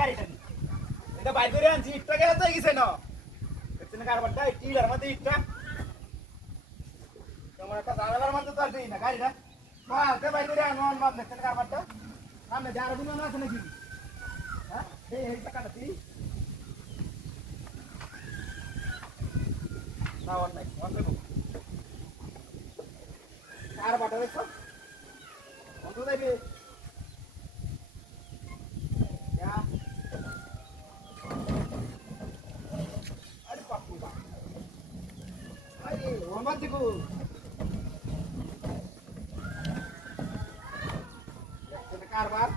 গাড়িটা এটা বাইর করে আনছি ইটটা গেলে তো গেছে না এখানে কারবারটা টিলার মধ্যে ইটটা তোমার একটা দাঁড়াবার মধ্যে তো আর দিই না গাড়িটা বাস দে বাইর করে আনো বাদ দেখতে কারবারটা সামনে যার দুটো না আছে নাকি হ্যাঁ এই টাকাটা তুই না অন নাই অন দেবো কারবারটা দেখো কত দেবে romantico. Kita karbar.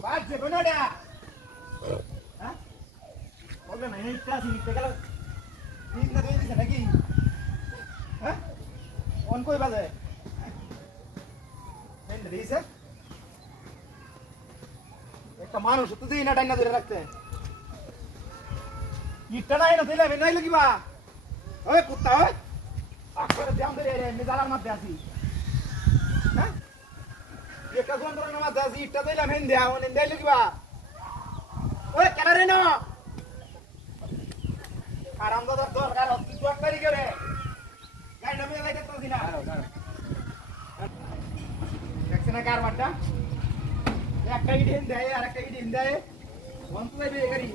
Baca benar dah. Hah? Boleh nanya ikhlas ini. Kalau ini nggak ada di sana lagi. Hah? On koi baca? Ini dari sih. Ek manus itu tuh ini ada yang ada rakte. Itu naik nanti lah, naik lagi bah. ओए कुत्ता ओए आखिर ध्यान दे रे निजाला मत दासी हां ये का गोंदर न मत दासी इट्टा देला मेन दे आवने दे लगिबा ओए केला रे न आराम दो दो कर तू तो करी करे गाय नबे लाइक तो दिना एक्शन कार मट्टा या कई दिन दे यार कई दिन दे वन तो बे करी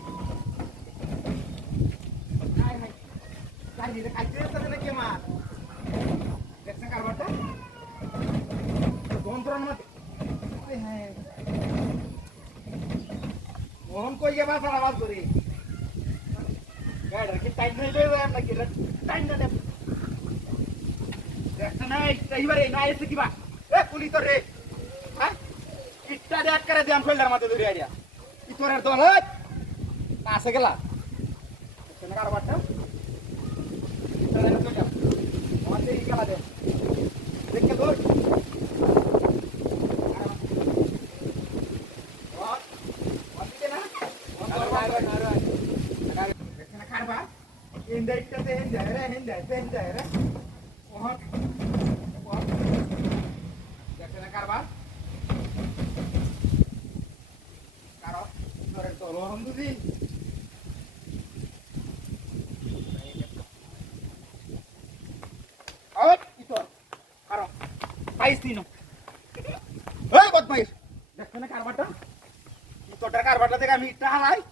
Ini kayak cerita tentang gimana? Lihat sekarang apa? Kontrol mati. Mohon kau ya bahasa awal dulu. Gak ada kita ini dulu yang lagi time dah. Lihat sana, ini baru naik sekali bah. Kulit orang, hah? Kita lihat kerja diam filter mati dulu dia. Itu orang tuan, nah segala. Sekarang apa? देख के दूर Paistino. Hei, buat mais. Dah kena karbatta. Itu dah karbatta tega mitra halai.